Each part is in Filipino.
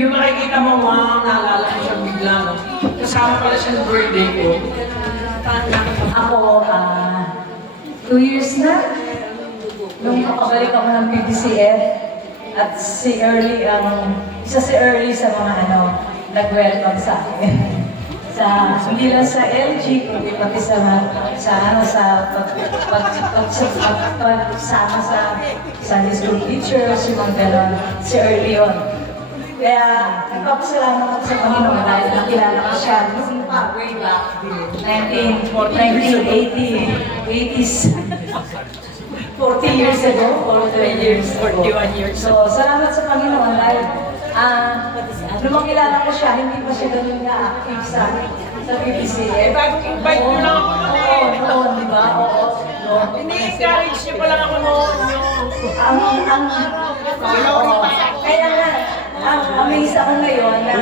yung makikita mo, wow, naalala ko siya bigla. No? Kasama pala siya ng birthday ko. Ako, 2 years na. Nung makabalik ako ng PBCF at si Early isa si Early sa mga nag-welcome sa akin. Hindi lang sa LG, kundi pati sa pagsama sa Sunday school teachers, yung mga gano'n, si Early yun. Kaya, nagpapasalamat ako sa Panginoon dahil nakilala ko siya noong pa, way back, 1980s. 40 years ago, 40 years ago. 41 years. So, salamat sa Panginoon dahil nung makilala ko siya, hindi pa siya ganun ka-active sa BBC. Invite mo lang ako noon eh. Oo, di ba? Oo. Ini-encourage niyo pa lang ako noon. Kaya nga, amaze ako ngayon na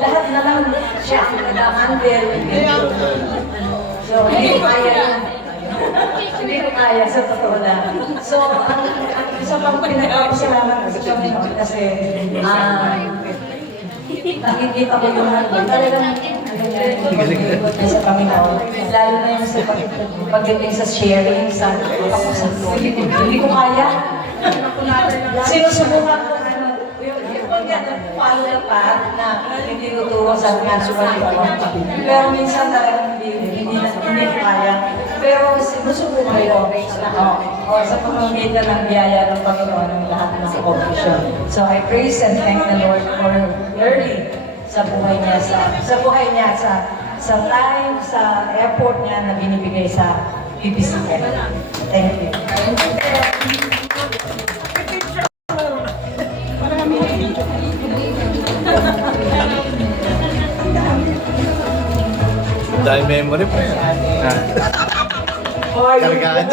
lahat na lang siya ang nag-handle. So, hindi ko kaya yun. Hindi ko kaya sa totoo lang. So, ang isa pang pinagpapasalamat ko sa Panginoon kasi nakikita ko yung talagang sa Panginoon. Lalo na yung sa pagdating sa sharing, hindi ko kaya. Sinusubukan ko yung follow the path na hindi tuturo sa natural ko. Pero minsan talagang hindi ko kaya. Pero sinusubukan ko sa pamamagitan ng biyaya ng Panginoon ng lahat ng competition. So I praise and thank the Lord for Early sa buhay niya, sa time, sa effort niya na binibigay sa BBC. Thank you. Dahil memory pa yan. Hoy, Kargaan.